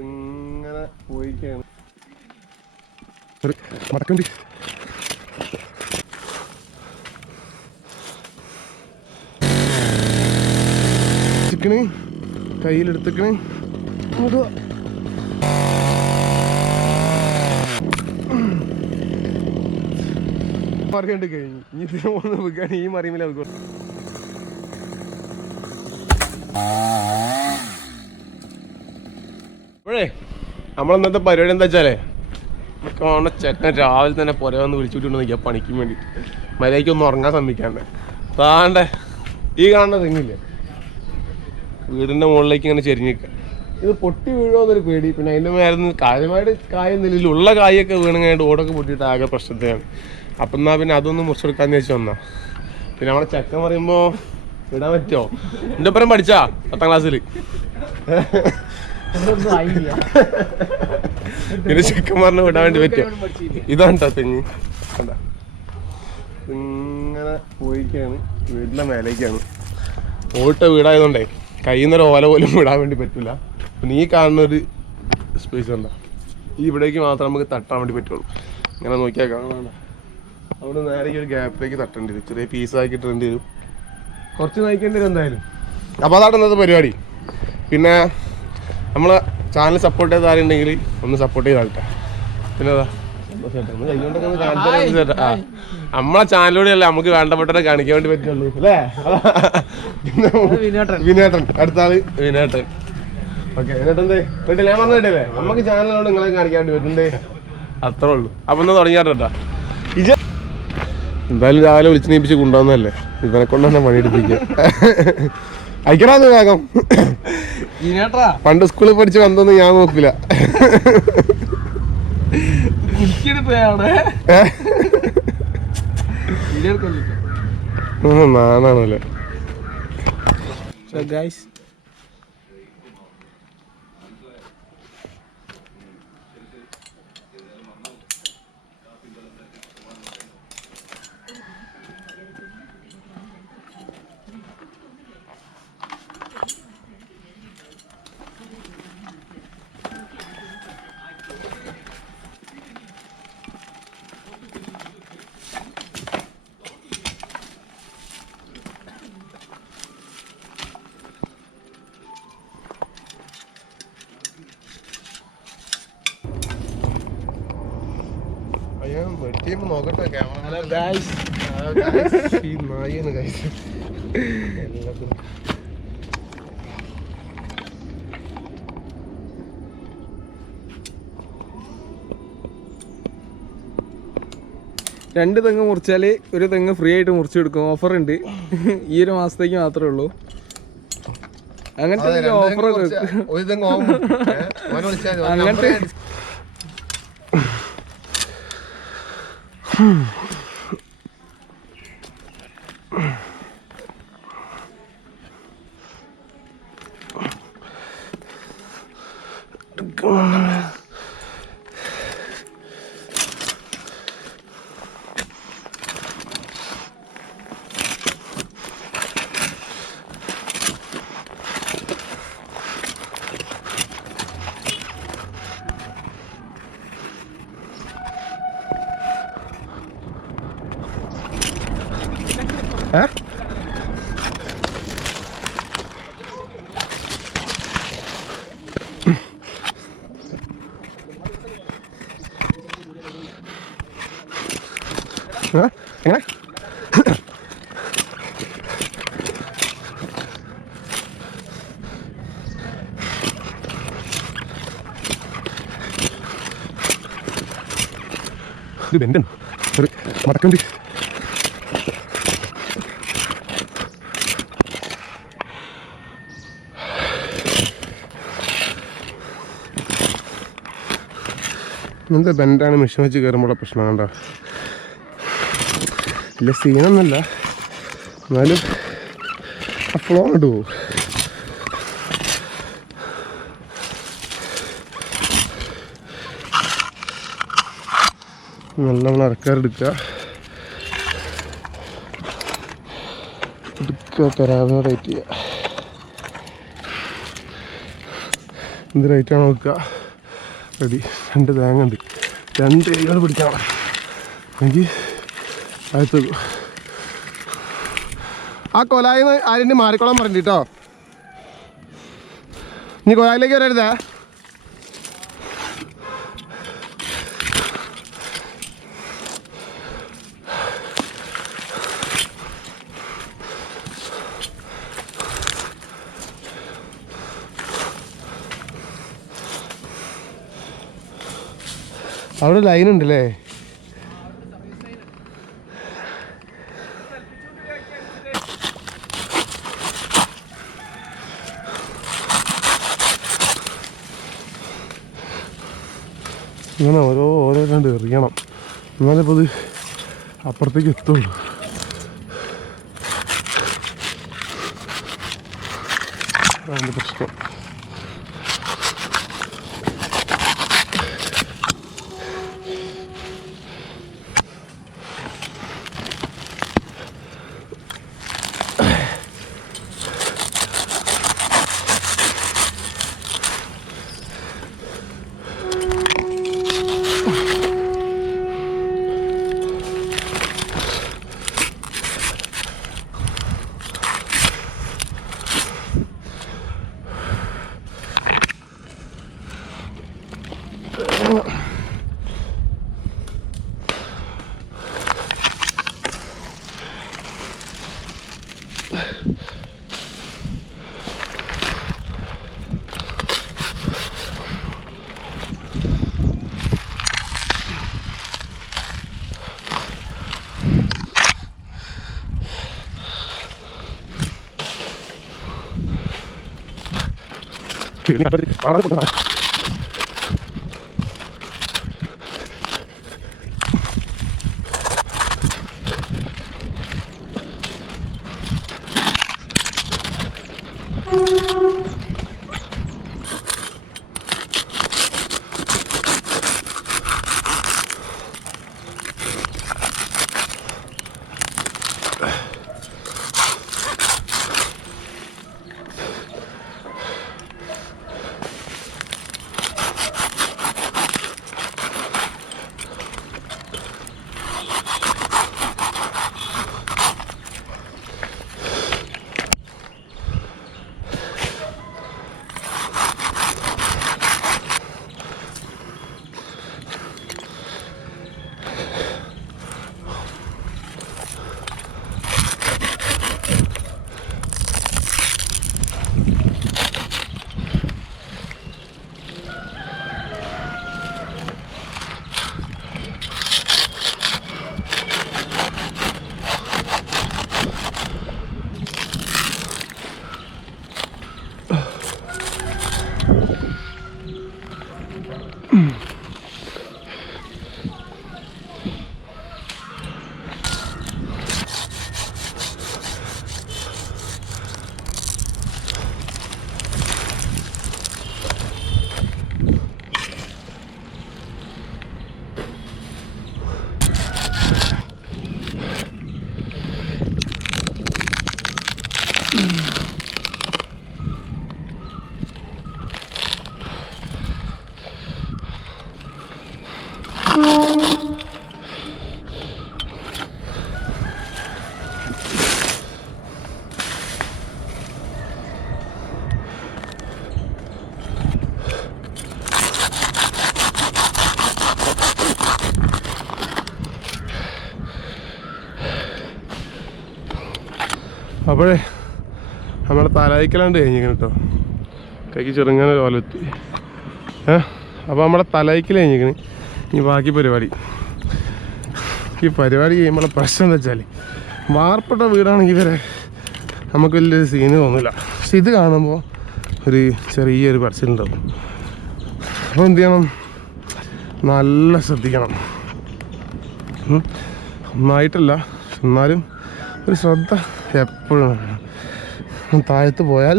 ഇങ്ങനെ പോയിക്കാണ് മടക്കണ്ടി ചിക്കണേ കയ്യിലെടുത്തേക്കണേ മറിയണ്ട് കഴിഞ്ഞു ഇനി ഇതിന് പോകുന്ന വെക്കാണ് ഈ മറിയുമില്ല നമുക്ക് അപ്പോഴേ നമ്മളന്നത്തെ പരിപാടി എന്താ വെച്ചാലേ കാണുന്ന ചെക്കൻ രാവിലെ തന്നെ പുര വന്ന് വിളിച്ചുകൊണ്ട് നിൽക്കുക പണിക്ക് വേണ്ടി മര്യാദയ്ക്കൊന്നും ഉറങ്ങാൻ ശ്രമിക്കാണ്ട് താണ്ടെ ഈ കാണുന്ന തെങ്ങില്ലേ വീടിൻ്റെ മുകളിലേക്ക് ഇങ്ങനെ ചെരിഞ്ഞ് നിൽക്കുക ഇത് പൊട്ടി വീഴുമോന്നൊരു പേടി പിന്നെ അതിൻ്റെ മേലെ കാര്യമായിട്ട് കായൊന്നുമില്ല ഉള്ള കായൊക്കെ വീണങ്ങായിട്ട് ഓടൊക്കെ പൊട്ടിയിട്ട് ആകെ പ്രശ്നത്തെയാണ് അപ്പം എന്നാൽ പിന്നെ അതൊന്നും മുറിച്ചെടുക്കാന്ന് വെച്ച് വന്നാ പിന്നെ നമ്മളെ ചെക്കൻ പറയുമ്പോൾ വിടാൻ പറ്റുമോ എൻ്റെ ഒപ്പം പഠിച്ചാ 10ാം ക്ലാസ്സിൽ പിന്നെ ചെക്കൻ പറഞ്ഞ് വിടാൻ വേണ്ടി പറ്റുമോ ഇതാണ് തെങ്ങ് കണ്ട ഇങ്ങനെ പോയിക്കാണ് വീടിൻ്റെ മേലേക്കാണ് ഓട്ട വീടായതുകൊണ്ടേ കയ്യിൽ നിന്നൊരു ഓല പോലും വിടാൻ വേണ്ടി പറ്റില്ല പിന്നെ ഈ കാണുന്നൊരു സ്പേസ് ഉണ്ടോ ഈ ഇവിടേക്ക് മാത്രം നമുക്ക് തട്ടാൻ വേണ്ടി പറ്റുള്ളൂ ഇങ്ങനെ നോക്കിയാൽ കാണാണ്ട അവിടെ നേരേക്ക് ഒരു ഗ്യാപ്പിലേക്ക് തട്ടേണ്ടി വരും ചെറിയ പീസാക്കി ഇട്ടേണ്ടി വരും കുറച്ച് നയിക്കേണ്ടി വരും എന്തായാലും അപ്പോൾ അതാണ് ഇന്നത്തെ പരിപാടി പിന്നെ നമ്മൾ ചാനൽ സപ്പോർട്ട് ചെയ്ത ആരുണ്ടെങ്കിൽ ഒന്ന് സപ്പോർട്ട് ചെയ്ത് ആൾക്കാർ പിന്നെ അതാ കൈകൊണ്ടൊക്കെ ഒന്ന് കാണിച്ചാൽ ആ നമ്മളെ ചാനലിലൂടെ അല്ലേ നമുക്ക് വേണ്ടപ്പെട്ടവരെ കാണിക്കാൻ വേണ്ടി പറ്റുള്ളൂ അല്ലേ വിനേട്ടൻ അടുത്ത ആള് വിനേട്ടൻ ഓക്കെ വിനേട്ടൻ്റെ വീട്ടിൽ ഞാൻ പറഞ്ഞിട്ടല്ലേ നമുക്ക് ചാനലിനോട് നിങ്ങളെ കാണിക്കാൻ വേണ്ടി പറ്റുന്നുണ്ടേ അത്രേ ഉള്ളൂ അപ്പൊ ഒന്ന് തുടങ്ങിയാട്ടോ ഇജ എന്തായാലും രാവിലെ വിളിച്ച് നീപ്പിച്ച് കൊണ്ടുവന്നല്ലേ ഇവനെ കൊണ്ട് തന്നെ പണിയെടുപ്പിക്കുക അയക്കടാന്ന് വേഗം പണ്ട് സ്കൂളിൽ പഠിച്ച് വന്നൊന്നും ഞാൻ നോക്കില്ല നാണാണല്ലേ നോക്കട്ടെ ഈ നായിന്ന് ഗൈസ് എല്ലാത്തിനും രണ്ട് തെങ്ങ് മുറിച്ചാൽ ഒരു തെങ്ങ് ഫ്രീ ആയിട്ട് മുറിച്ചെടുക്കും ഓഫർ ഉണ്ട് ഈ ഒരു മാസത്തേക്ക് മാത്രമേ ഉള്ളൂ അങ്ങനത്തെ ഓഫർ അങ്ങനത്തെ ഇത് ബെൻഡൻ മടക്കണ്ടി ഇങ്ങനത്തെ ബെൻഡാണ് മെഷീൻ വെച്ച് കയറുമ്പോഴുള്ള പ്രശ്നം കണ്ടോ ഇല്ല സീനൊന്നുമല്ല എന്നാലും ആ ഫ്ലോ ഇടുവോ നല്ലവണ്ണം ഇറക്കാറെടുക്കുക തരാവുന്ന റേറ്റ് ചെയ്യുക എന്ത് റേറ്റാണ് നോക്കുക. റെഡി. 2 തേങ്ങ ഉണ്ട്. 2 കൈകൾ പിടിക്കണം. എനിക്ക് അകത്ത് ആ കൊലായിന്ന് ആരെന്നെ മാറിക്കോളാൻ പറഞ്ഞു കേട്ടോ. നീ കൊലായിലേക്ക് വരരുതേ. അവിടെ ലൈൻ ഉണ്ടല്ലേ. ഇങ്ങനെ ഓരോ കണ്ട് എറിയണം, എന്നാലേ ഇപ്പോൾ ഇത് അപ്പുറത്തേക്ക് എത്തുള്ളൂ. അതിൻ്റെ പ്രശ്നം. അപ്പോഴേ നമ്മളെ തലയിക്കലാണ്ട് കഴിഞ്ഞിരിക്കണം കേട്ടോ. കൈക്ക് ചെറുങ്ങനെ ഓലെത്തി. അപ്പോൾ നമ്മളെ തലയിക്കൽ കഴിഞ്ഞിരിക്കണ്. ഈ ബാക്കി പരിപാടി ചെയ്യുമ്പോൾ പ്രശ്നം എന്താ വെച്ചാൽ വാർപ്പെട്ട വീടാണെങ്കിൽ വരെ നമുക്ക് വലിയൊരു സീന് തോന്നില്ല. പക്ഷെ ഇത് കാണുമ്പോൾ ഒരു ചെറിയൊരു പറച്ചിലുണ്ടാവും. അപ്പോൾ എന്ത് ചെയ്യണം, നല്ല ശ്രദ്ധിക്കണം. ഒന്നായിട്ടല്ല, എന്നാലും ഒരു ശ്രദ്ധ എപ്പോഴും വേണം. താഴത്ത് പോയാൽ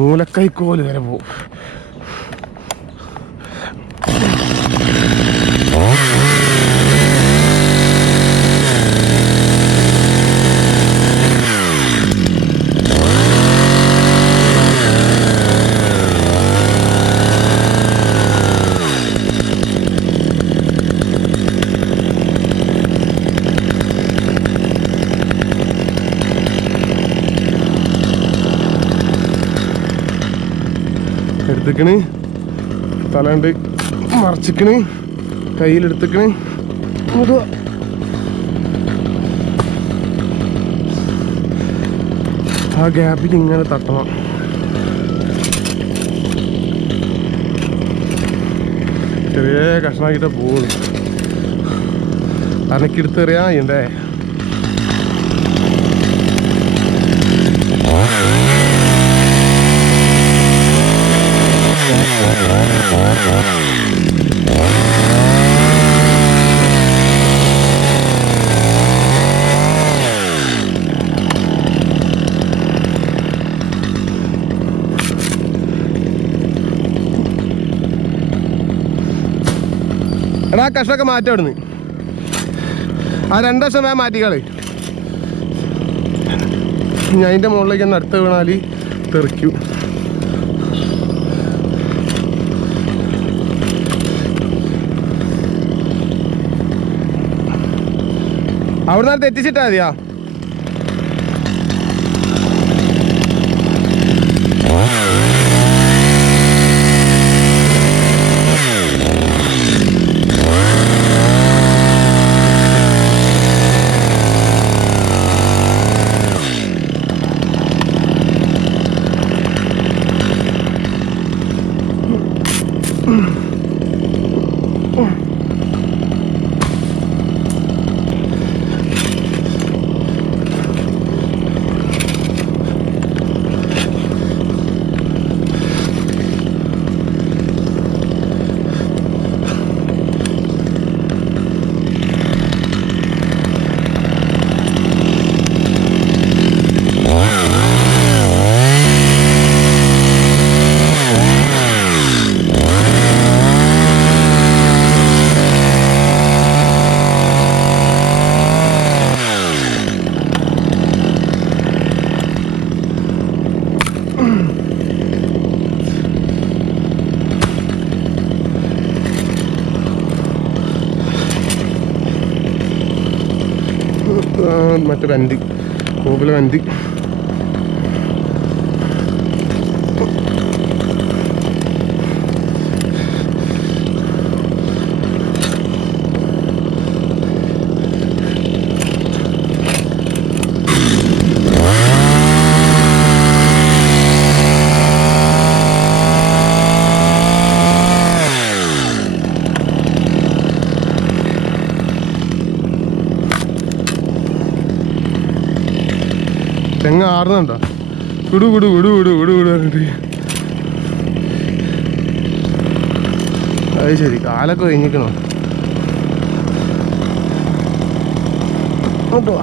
മൂലക്കൈക്കോല് വരെ പോവും. എടുത്തിക്കണ്, തലാണ്ട് മറച്ചിക്കണ്, കയ്യിലെടുത്തിക്കണ്. ആ ഗ്യാപ്പിൽ ഇങ്ങനെ തട്ടണം. ചെറിയ കഷ്ണമാക്കിയിട്ട് പോകുള്ളൂ. അനക്കെടുത്തെറിയാ എൻ്റെ എടാ കഷ്ണമൊക്കെ മാറ്റി അവിടുന്ന്. ആ 2 വർഷം വേഗം മാറ്റിക്കളി. ഞാൻ അതിൻ്റെ മുകളിലേക്ക് ഒന്ന് അടുത്ത് വീണാൽ തെറിക്കൂ. അവിടെ നിന്ന് തെറ്റിച്ചിട്ടാ മതിയാ. മറ്റേ വണ്ടി കോവിലെ വണ്ടി തെങ്ങ് ആറുന്നുണ്ടോ? വിടു വിടു വിടു വിടു വിടു വിടു പറഞ്ഞിട്ട്. അത് ശരി, കാലൊക്കെ കഴിഞ്ഞിക്കണോ? കേട്ടോ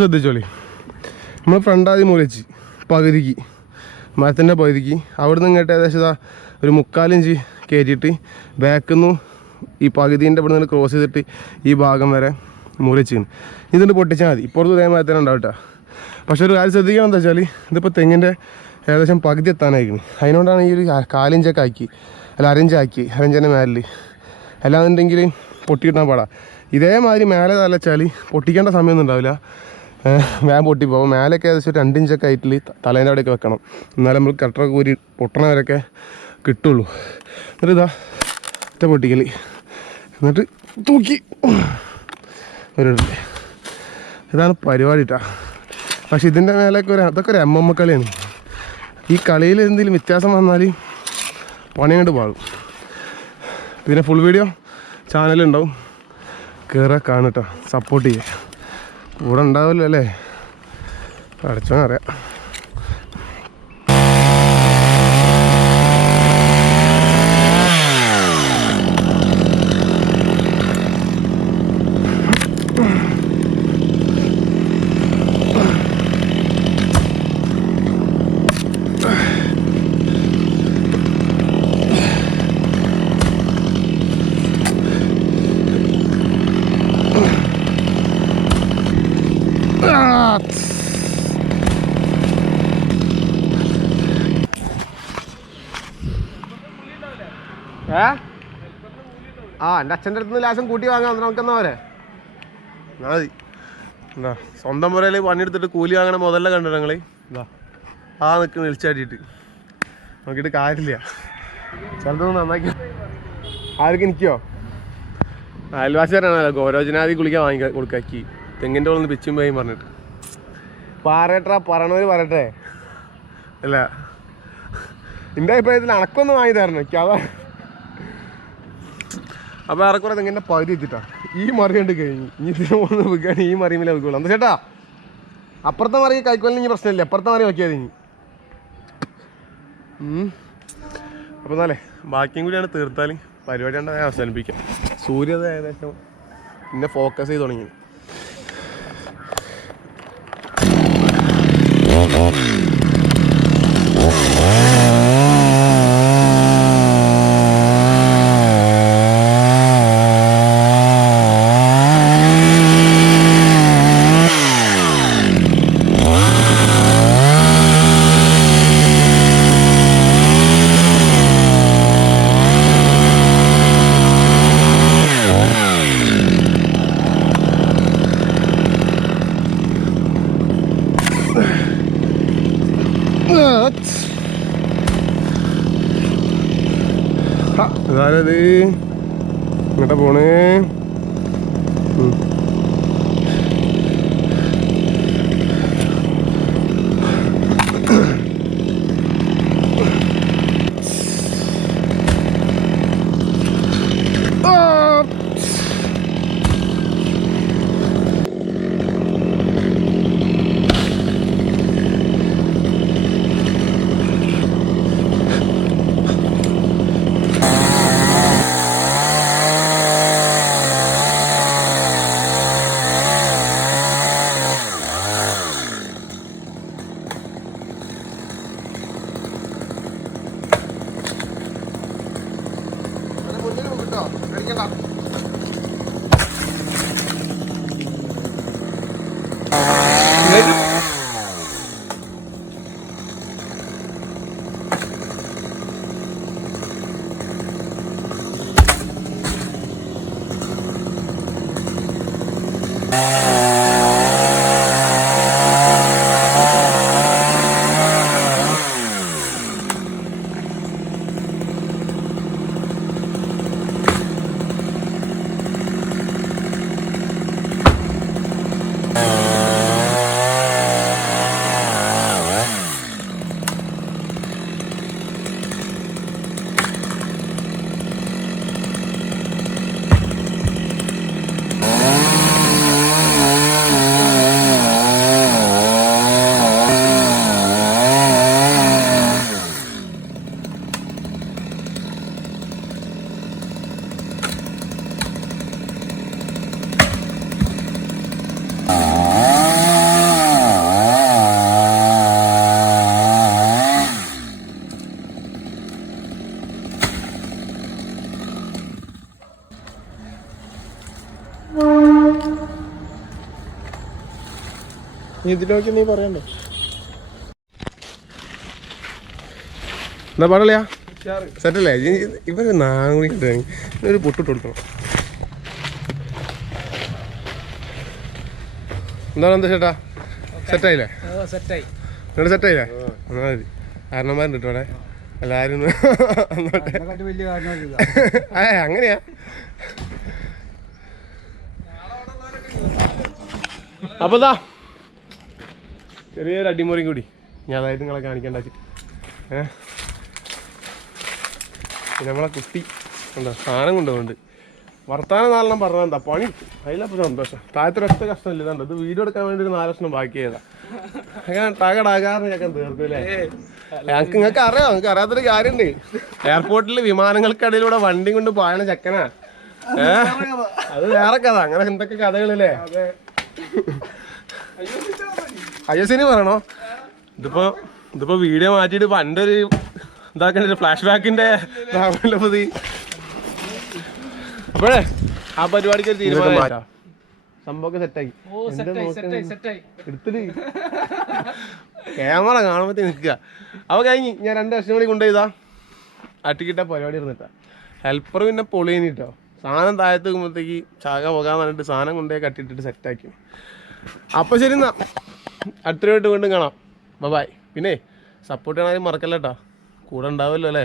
ശ്രദ്ധിച്ചോളി. നമ്മൾ ഫ്രണ്ടാദ്യം മുറിച്ച് പകുതിക്ക്, മരത്തിൻ്റെ പകുതിക്ക്, അവിടെ നിന്ന് ഇങ്ങോട്ട് ഏകദേശം ഒരു 3/4 ഇഞ്ച് കയറ്റിയിട്ട് ബാക്കിൽ നിന്ന് ഈ പകുതീൻ്റെ ഇവിടെ നിന്ന് ക്രോസ് ചെയ്തിട്ട് ഈ ഭാഗം വരെ മുറിച്ചിന്. ഇതിട്ട് പൊട്ടിച്ചാൽ മതി. ഇപ്പുറത്ത് ഇതേ മരത്തിന് ഉണ്ടാവും കേട്ടോ. പക്ഷെ ഒരു കാര്യം ശ്രദ്ധിക്കണം എന്താ വെച്ചാൽ ഇതിപ്പോൾ തെങ്ങിൻ്റെ ഏകദേശം പകുതി എത്താനായിരിക്കും. അതിനോണ്ടാണ് ഈ ഒരു 4 ഇഞ്ചൊക്കെ ആക്കി, അല്ല 1 ഇഞ്ച് ആക്കി, 1 ഇഞ്ചിൻ്റെ മേലിൽ. അല്ലാന്നുണ്ടെങ്കിൽ പൊട്ടിക്കിട്ടാൻ പാടാം. ഇതേമാതിരി മേലെ തലച്ചാൽ പൊട്ടിക്കേണ്ട സമയമൊന്നും ഉണ്ടാവില്ല, വേഗം പൊട്ടിപ്പോകും. മേലൊക്കെ ഏകദേശം 2 ഇഞ്ചൊക്കെ ആയിട്ടിൽ തലേൻ്റെ അവിടെയൊക്കെ വെക്കണം. എന്നാലും നമ്മൾ കട്ടറൊക്കെ കൂരി പൊട്ടണവരൊക്കെ കിട്ടുള്ളൂ. എന്നിട്ട് ഇതാ ഒറ്റ പൊട്ടിക്കൽ, എന്നിട്ട് തൂക്കി ഒരു ഇതാണ് പരിപാടി കേട്ടോ. പക്ഷെ ഇതിൻ്റെ മേലൊക്കെ അതൊക്കെ ഒരു MM കളിയാണ്. ഈ കളിയിൽ എന്തെങ്കിലും വ്യത്യാസം വന്നാൽ പണി കണ്ട് പാടും. പിന്നെ ഫുൾ വീഡിയോ ചാനലുണ്ടാവും, കയറാൻ കാണും കേട്ടോ. സപ്പോർട്ട് ചെയ്യുക. കൂടെ ഉണ്ടാവില്ല അല്ലേ? അടച്ചോന്നറിയാം. ആ എൻ്റെ അച്ഛൻ്റെ അടുത്ത് നിന്ന് ലാശം കൂട്ടി വാങ്ങാം നമുക്കെന്നാ പോരെ എന്നാ മതി എന്താ സ്വന്തം പുരയിൽ പണിയെടുത്തിട്ട് കൂലി വാങ്ങണ മുതലേ കണ്ടു ഞങ്ങൾ എന്താ ആ നിൽക്കുന്ന വിളിച്ചാട്ടിയിട്ട് നോക്കിയിട്ട് കാര്യമില്ല ചിലതൊന്നും നന്നാക്കി ആർക്കും നിൽക്കോ അയൽവാസിക്കാരാണല്ലോ ഗോരോജനാദി ഗുളിക വാങ്ങി കൊടുക്കാക്കി തെങ്ങിൻ്റെ ഉള്ളിൽ നിന്ന് പിച്ചും പോയി പറഞ്ഞിട്ട് പറയട്ടാ പറയണവർ പറയട്ടെ അല്ല എൻ്റെ അഭിപ്രായത്തിൽ അണക്കൊന്ന് വാങ്ങി തരണം എനിക്ക് അതാ. അപ്പോൾ ഏറെക്കുറെ തെങ്ങിൻ്റെ പകുതി എത്തിട്ടാ ഈ മറി കണ്ട് കഴിഞ്ഞു ഇനി ഇതിന് പോകുന്ന വിൽക്കാൻ ഈ മറിയുമില്ല വിൽക്കുള്ളൂ എന്താ ചേട്ടാ അപ്പുറത്തെ മറി കൈക്കൊല്ലിന് ഇനി പ്രശ്നമില്ല അപ്പുറത്തെ മറി നോക്കിയാൽ ഇനി അപ്പോൾ എന്നാലേ ബാക്കിയും കൂടിയാണ് തീർത്താൽ പരിപാടി ഉണ്ട് അവസാനിപ്പിക്കാം. സൂര്യത ഏകദേശം പിന്നെ ഫോക്കസ് ചെയ്ത് തുടങ്ങി. അതായത് ഇങ്ങോട്ടാ പോണേ. ഇതിലൊക്കെ നീ പറയണ്ടേ എന്താ പാടില്ല സെറ്റല്ലേ ഇവര് നാങ്ങൂടി ഒരു പൊട്ടിട്ട് കൊടുക്കണം. എന്താണ് എന്താ ചേട്ടാ സെറ്റായില്ലേ? നിങ്ങളുടെ സെറ്റായില്ലേ? എന്നാൽ മതി കാരണന്മാരുണ്ട് കേട്ടോ അവിടെ എല്ലാവരും. അങ്ങനെയാ അപ്പോൾ ഇതാ ചെറിയൊരു അടിമുറിയും കൂടി ഞാൻ അതായത് നിങ്ങളെ കാണിക്കേണ്ട വെച്ചിട്ട് പിന്നെ നമ്മളെ കുട്ടി എന്താ സാധനം കൊണ്ടുപോകുന്നുണ്ട്. വർത്താനം നാലെണ്ണം പറഞ്ഞാൽ എന്താ പണി അതിലപ്പോൾ സന്തോഷം. താഴത്തൊരൊറ്റ കഷ്ടമില്ല ഇതുണ്ട്. ഇത് വീഡിയോ എടുക്കാൻ വേണ്ടി ഒരു 4 ലക്ഷം ബാക്കി ചെയ്താ അങ്ങനെ ടകടാകാറിന് ഞങ്ങൾക്ക് തീർക്കൂലേ. നിങ്ങൾക്ക് അറിയാം, നിങ്ങൾക്ക് അറിയാത്തൊരു കാര്യമുണ്ട്. എയർപോർട്ടിൽ വിമാനങ്ങൾക്കിടയിലൂടെ വണ്ടി കൊണ്ട് പോയണ ചെക്കനാ. അത് വേറെ കഥ. അങ്ങനെ എന്തൊക്കെ കഥകളില്ലേ. അയ്യസിന് പറയണോ? ഇതിപ്പോ വീഡിയോ മാറ്റിയിട്ട് പണ്ടൊരു ഇതാക്കണ്ട ഫ്ലാഷ് ബാക്കിന്റെ അപ്പോഴേ ആ പരിപാടിക്ക് ഒരു തീരുമാനം മാറ്റാം. സംഭവമൊക്കെ സെറ്റായി എടുത്തിട്ട് ക്യാമറ കാണുമ്പത്തേ നിൽക്കുക. അവ കഴിഞ്ഞ് ഞാൻ 2 ലക്ഷം കൂടി കൊണ്ടുപോയതാ അട്ടിക്കിട്ട പരിപാടി ഇരുന്നിട്ടാ. ഹെൽപ്പർ പിന്നെ പൊളിയനി കേട്ടോ. സാധനം താഴത്ത് വെക്കുമ്പോഴത്തേക്ക് ചാക പോകാന്ന് പറഞ്ഞിട്ട് സാധനം കൊണ്ടുപോയി കട്ടിട്ടിട്ട് സെറ്റാക്കി. അപ്പോൾ ശരി എന്നാൽ അടുത്തൊരു വീണ്ടും കാണാം. ബൈ. പിന്നെ സപ്പോർട്ട് ചെയ്യണമെങ്കിൽ മറക്കല്ല കേട്ടോ, കൂടെ ഉണ്ടാവുമല്ലോ അല്ലേ.